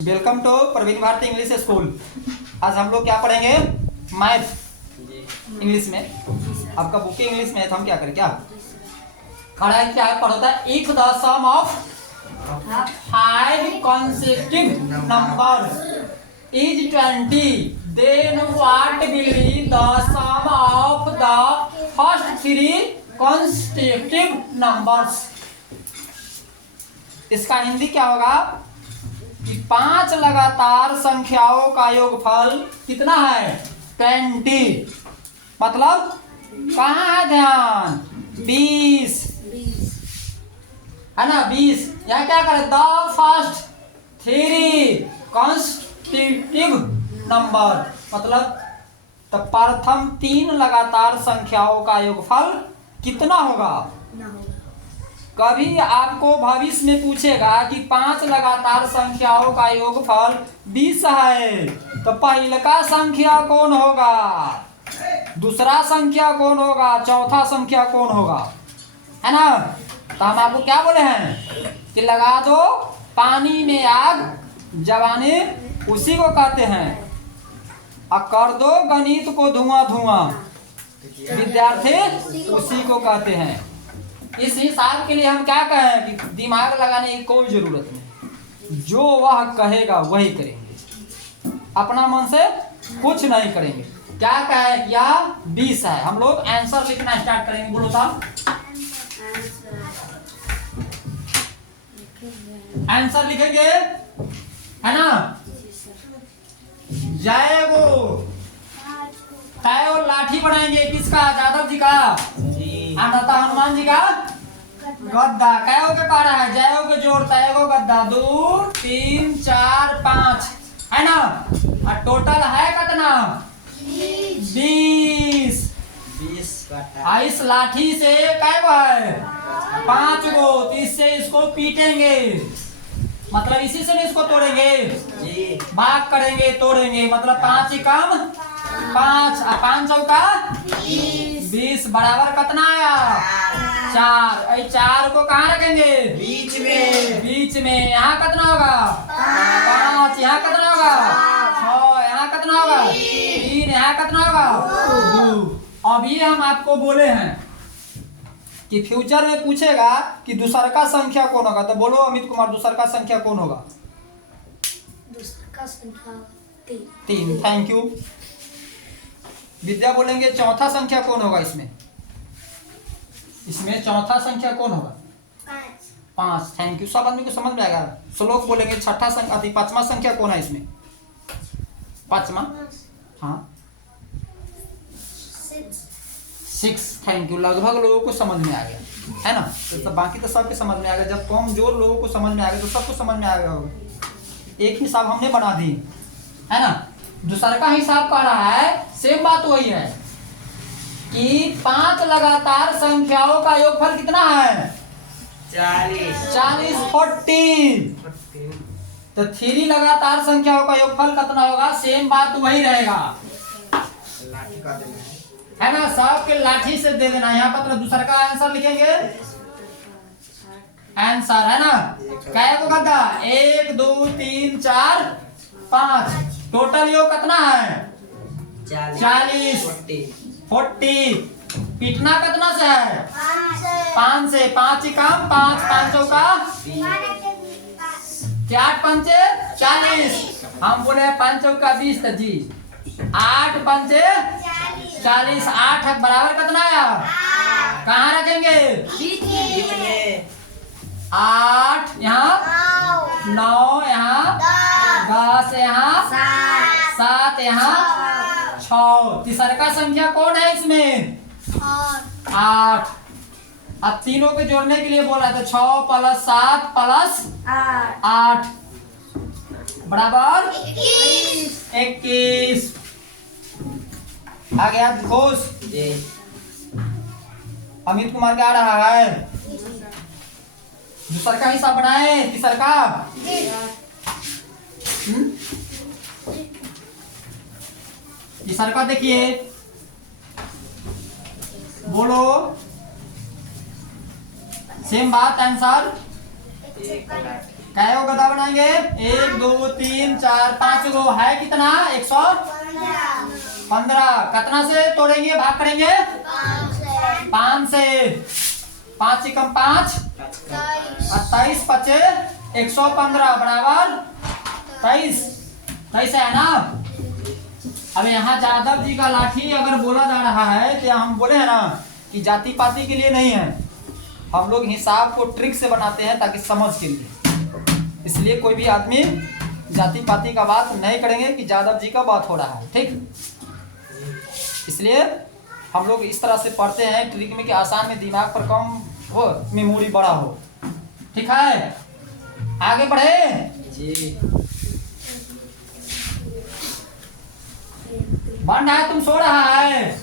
Welcome to Praveen Bharati English school. आज हम लोग क्या पढ़ेंगे? मैथ इंग्लिश में। आपका बुक इंग्लिश में है तो हम क्या करें? क्या खड़ा है? क्या पढ़ता है? If the sum of 5 consecutive numbers is 20, then what will be the sum of the first 3 consecutive numbers? इसका हिंदी क्या होगा कि 5 लगातार संख्याओं का योगफल कितना है? 20। मतलब कहाँ है ध्यान? 20 है ना? 20। यहाँ क्या करें? द फर्स्ट 3 कॉन्स्टिट्यूटिव नंबर, मतलब तो प्रथम 3 लगातार संख्याओं का योगफल कितना होगा? कभी आपको भविष्य में पूछेगा कि 5 लगातार संख्याओं का योगफल 20 है, तो पहला संख्या कौन होगा, दूसरा संख्या कौन होगा, चौथा संख्या कौन होगा, है ना? तो हम आपको क्या बोले हैं कि लगा दो पानी में आग, जवानी उसी को कहते हैं, और कर दो गणित को धुआं धुआं, विद्यार्थी उसी को कहते हैं। इस हिसाब के लिए हम क्या कहें कि दिमाग लगाने की कोई जरूरत नहीं, जो वह कहेगा वही करेंगे, अपना मन से कुछ नहीं करेंगे। क्या कहे? या 20 है। हम लोग आंसर लिखना स्टार्ट करेंगे। बोलो साहब, आंसर लिखेंगे, है ना? जाएगो तय और लाठी बनाएंगे किसका? यादव जी का, अंधता हनुमान जी का गद्दा। कहो के पा रहा है? जयो के जोड़ता है एगो गद्दा, 2 3 4 5, है ना? और टोटल है कितना? 20। इस लाठी से कै गो है? 5 गो। तो इससे इसको पीटेंगे, मतलब इसी से इसको तोड़ेंगे, भाग करेंगे, तोड़ेंगे, मतलब 5 ही कम 5, 5 चौका 20 बराबर कितना आया? 4। 4 को कहाँ रखेंगे? बीच में। बीच में। यहाँ कितना होगा? 5। यहाँ कितना होगा? 6। यहाँ कितना होगा? 3। यहाँ कितना होगा? 2। अब ये हम आपको बोले हैं कि फ्यूचर में पूछेगा कि दूसर का संख्या कौन होगा, तो बोलो अमित कुमार, दूसर का संख्या कौन होगा? दूसरा का संख्या 3। Thank you. विद्या बोलेंगे चौथा संख्या कौन होगा? इसमें चौथा संख्या कौन होगा? 5। Thank you. सब आदमी को समझ में आएगा। श्लोक बोलेंगे छठा संख्या, 5वां संख्या कौन है इसमें? 5वां, हाँ 6। Thank you. लगभग लोगों को समझ में आ गया, है ना? तो बाकी तो सबके समझ में आ गया। जब कमजोर लोगों को समझ में आ गया तो सबको समझ में आ गया। एक हिसाब हमने बना दी, है ना? दूसरा का हिसाब कर रहा है, सेम बात वही है कि 5 लगातार संख्याओं का योगफल कितना है? 40। 40। तो 3 लगातार संख्याओं का योगफल कितना होगा? सेम बात वही रहेगा, है ना? सबके लाठी से दे देना। यहाँ पर दूसरा का आंसर लिखेंगे, आंसर, है ना? क्या को गद्दा? 1 2 3 4 5। टोटल योग कितना है? 40। 40। पीटना कितना से है? 5 से। 5 ही काम 5, 5 चौका 8 पंचे 40। हम बोले 5 चौका 20 तो जी 8 पंचे 40। 8 बराबर कितना आया? कहाँ रखेंगे? 8 यहाँ, 9 यहाँ, 10 यहाँ, 7 यहाँ, 6। तीसरा का संख्या कौन है इसमें? 8। अब तीनों के जोड़ने के लिए बोला था 6 + 7 + 8 बराबर 21। आ गया घोष। अमित कुमार क्या आ रहा है? दूसरा का हिसाब बनाए, तीसरा का तीसरा का देखिए, बोलो सेम बात। आंसर क्या गो गधा बनाएंगे? 1 2 3 4 5 गो है कितना? 115। कितना से तोड़ेंगे, भाग करेंगे? 5 से। 5 एकम 5 23 पचे 115 बराबर 23। 23 है ना? अब यहाँ जादव जी का लाठी अगर बोला जा रहा है तो हम बोले हैं ना कि जाति पाति के लिए नहीं है, हम लोग हिसाब को ट्रिक से बनाते हैं ताकि समझ के लिए। इसलिए कोई भी आदमी जाति पाति का बात नहीं करेंगे कि जादव जी का बात हो रहा है, ठीक। इसलिए हम लोग इस तरह से पढ़ते हैं ट्रिक में कि आसान में दिमाग पर कम हो, मेमोरी बड़ा हो, ठीक है। आगे बढ़े जी। बन रहा है, तुम सो रहा है।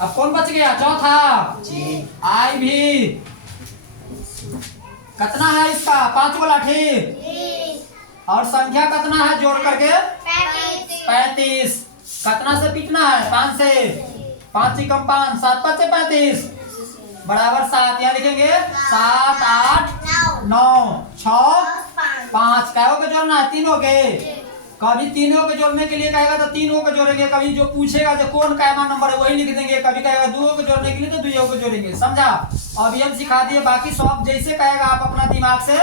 अब कौन बच गया? चौथा जी। आई भी कितना है इसका? 5 गो लाठी और संख्या कितना है जोड़ करके? 35। कितना से पीटना है? 5 से। 5 एकम 5 7 5 35 बराबर 7। यहाँ लिखेंगे 7 8 9 6 5। क्या हो के जोड़ना है? तीनों के। कभी तीनों के जोड़ने के लिए कहेगा तो तीनों को जोड़ेंगे, कभी जो पूछेगा जो कौन कायमा नंबर है वही लिख देंगे, कभी कहेगा दुओं को जोड़ने के लिए तो दुइयों को जोड़ेंगे, समझा। अभी हम सिखा दिए, बाकी सब जैसे कहेगा आप अपना दिमाग से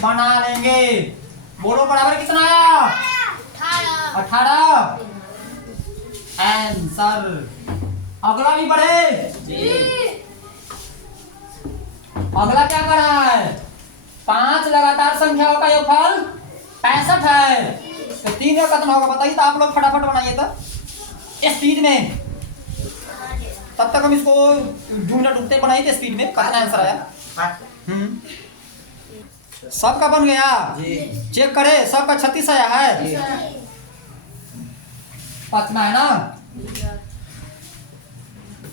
बना लेंगे। बोलो बराबर कितना आया? 18। आंसर। अगला भी बढ़े जी। अगला क्या कर रहा है? 5 लगातार संख्याओं का योगफल 65 है। तो 3 का कितना होगा बताइए? तो आप लोग फटाफट बनाइए तो स्पीड में, तब तक हम इसको ढूंढना ढूंढते बनाइए स्पीड में। कितना आंसर आया? सबका बन गया जी। चेक करे, सबका 36 आया है। पचना है ना?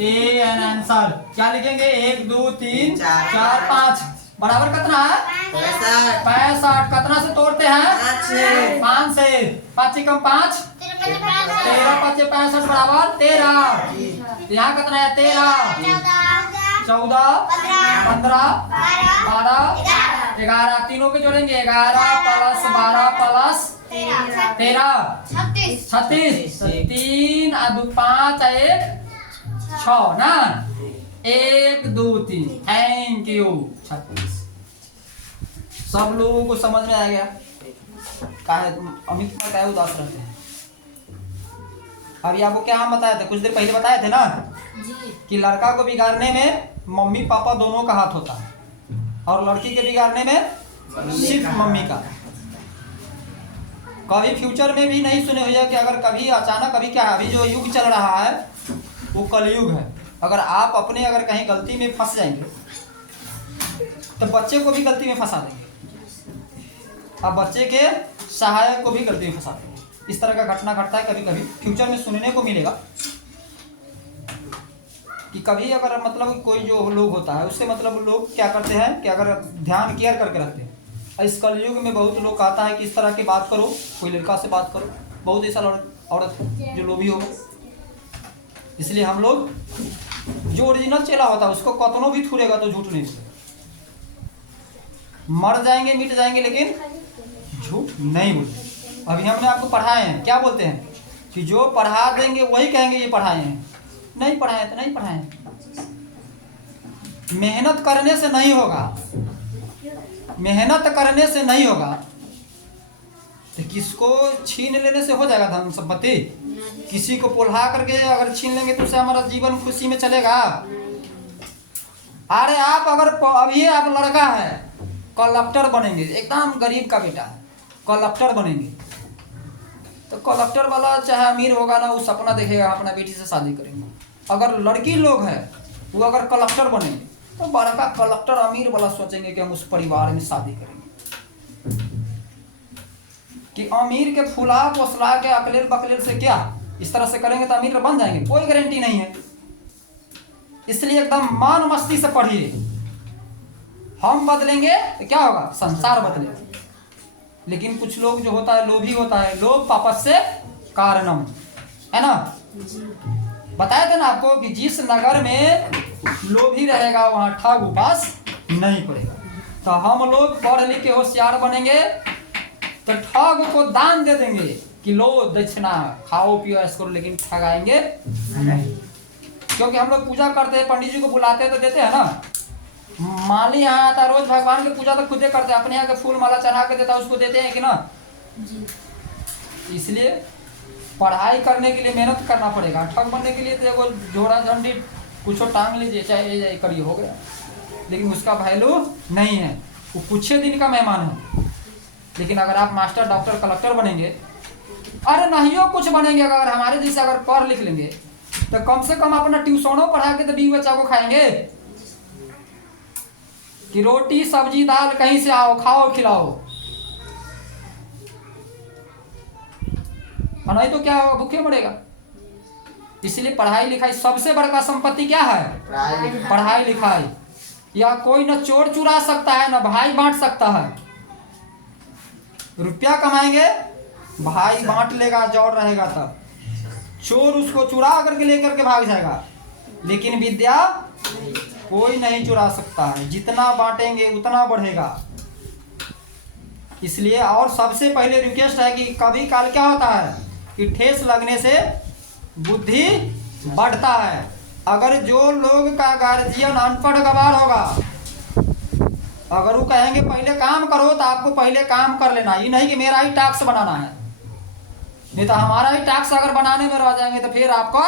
ए एन आंसर क्या लिखेंगे? 1 2 3 4 5 बराबर कितना है? 65। कितना से तोड़ते हैं? 5 से। 5 एकम 5 13 5 65 बराबर 13। यहाँ कितना है? 13 14 15 12 11। तीनों के जोड़ेंगे 11 प्लस 12 प्लस 13 36। 3 और 2 5 1 6 ना? 1 2 3। Thank you. 36। सब लोगों को समझ में आ गया? काहे अमित कुमार काहे उदास रहते हैं? अभी आपको क्या हम बताए थे, कुछ देर पहले बताए थे ना जी, कि लड़का को बिगाड़ने में मम्मी पापा दोनों का हाथ होता है और लड़की के बिगाड़ने में सिर्फ मम्मी का। कभी फ्यूचर में भी नहीं सुने हुए कि अगर कभी अचानक अभी क्या, अभी जो युग चल रहा है वो कलयुग है। अगर आप अपने अगर कहीं गलती में फंस जाएंगे तो बच्चे को भी गलती में फंसा देंगे, अब बच्चे के सहायक को भी गलती में फंसा देंगे। इस तरह का घटना घटता है कभी कभी, फ्यूचर में सुनने को मिलेगा कि कभी अगर मतलब कोई जो लोग होता है उससे मतलब लोग क्या करते हैं कि अगर ध्यान केयर करके रखते हैं। इस कलयुग में बहुत लोग कहता है कि इस तरह की बात करो, कोई लड़का से बात करो, बहुत ऐसा औरत जो लोभी हो गए। इसलिए हम लोग जो ओरिजिनल चेला होता है उसको कतनों भी थूरेगा तो झूठ नहीं बोलेगा। मर जाएंगे मिट जाएंगे लेकिन झूठ नहीं बोलते। अभी हमने आपको पढ़ाए हैं, क्या बोलते हैं कि जो पढ़ा देंगे वही कहेंगे ये पढ़ाए हैं, नहीं पढ़ाए तो नहीं पढ़ाए। मेहनत करने से नहीं होगा, मेहनत करने से नहीं होगा तो किसको छीन लेने से हो जाएगा धन संपत्ति? किसी को पोल्हा करके अगर छीन लेंगे तो उससे हमारा जीवन खुशी में चलेगा? अरे आप अगर अभी आप लड़का है कलेक्टर बनेंगे, एकदम गरीब का बेटा है, कलेक्टर बनेंगे तो कलेक्टर वाला चाहे अमीर होगा ना, वो सपना देखेगा अपना बेटी से शादी करेंगे। अगर लड़की लोग है वो अगर कलेक्टर बनेंगे तो बड़का कलेक्टर अमीर वाला सोचेंगे कि हम उस परिवार में शादी करेंगे। कि अमीर के फुला पोसला के अकलेल बकलेल से क्या इस तरह से करेंगे तो अमीर बन जाएंगे? कोई गारंटी नहीं है। इसलिए एकदम मान मस्ती से पढ़िए। हम बदलेंगे तो क्या होगा? संसार बदलेगा। लेकिन कुछ लोग जो होता है लोभी होता है, लोभ पापस्य कारणम, है ना? बताया था ना आपको कि जिस नगर में लोभी रहेगा वहां ठग उपास नहीं पड़ेगा। तो हम लोग पढ़ लिख के होशियार बनेंगे तो ठग को दान दे देंगे कि लो दक्षिणा खाओ पियो ऐसा करो, लेकिन ठगाएंगे नहीं। क्योंकि हम लोग पूजा करते हैं, पंडित जी को बुलाते हैं तो देते हैं ना। माली यहाँ आता रोज भगवान की पूजा तो खुद ही करते हैं, अपने यहाँ के फूल माला चढ़ा के देता है उसको देते हैं कि ना। इसलिए पढ़ाई करने के लिए मेहनत करना पड़ेगा। ठग बनने के लिए तो एगो झोड़ा झंडी कुछ टांग लीजिए, चाहे ये करिए, हो गया। लेकिन उसका वैल्यू नहीं है, वो कुछ दिन का मेहमान है। लेकिन अगर आप मास्टर डॉक्टर कलेक्टर बनेंगे, अरे नहीं कुछ बनेंगे, अगर हमारे जैसे अगर पढ़ लिख लेंगे तो कम से कम अपना ट्यूशनों पढ़ा के तो 20 बच्चा को खाएंगे कि रोटी सब्जी दाल कहीं से आओ खाओ खिलाओ। और नहीं तो क्या होगा, भूखे मरेगा। इसलिए पढ़ाई लिखाई सबसे बड़का संपत्ति क्या है? पढ़ाई लिखाई। या कोई न चोर चुरा सकता है, न भाई बांट सकता है। रुपया कमाएंगे, भाई बांट लेगा, जोड़ रहेगा, तब चोर उसको चुरा करके लेकर के भाग जाएगा। लेकिन विद्या कोई नहीं चुरा सकता है, जितना बांटेंगे उतना बढ़ेगा। इसलिए और सबसे पहले रिक्वेस्ट है कि कभी काल क्या होता है कि ठेस लगने से बुद्धि बढ़ता है। अगर जो लोग का गार्जियन अनपढ़ गवार होगा, अगर वो कहेंगे पहले काम करो, तो आपको पहले काम कर लेना। ये नहीं कि मेरा ही टैक्स बनाना है, नहीं तो हमारा ही टैक्स अगर बनाने में रह जाएंगे तो फिर आपको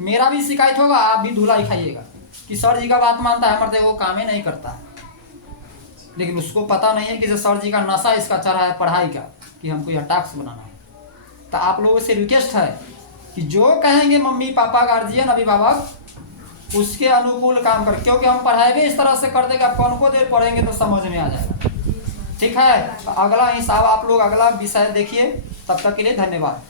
मेरा भी शिकायत होगा, आप भी धुलाई खाइएगा कि सर जी का बात मानता है, मरते वो काम ही नहीं करता है। लेकिन उसको पता नहीं है कि सर जी का नशा इसका चढ़ा है पढ़ाई का, कि हमको यह टैक्स बनाना है। तो आप लोगों से रिक्वेस्ट है कि जो कहेंगे मम्मी पापा गार्जियन अभिभावक, उसके अनुकूल काम कर। क्योंकि हम पढ़ाई भी इस तरह से कर देंगे, आप कौन को देर पढ़ेंगे तो समझ में आ जाएगा। ठीक है, तो अगला हिसाब आप लोग अगला विषय देखिए। तब तक के लिए धन्यवाद।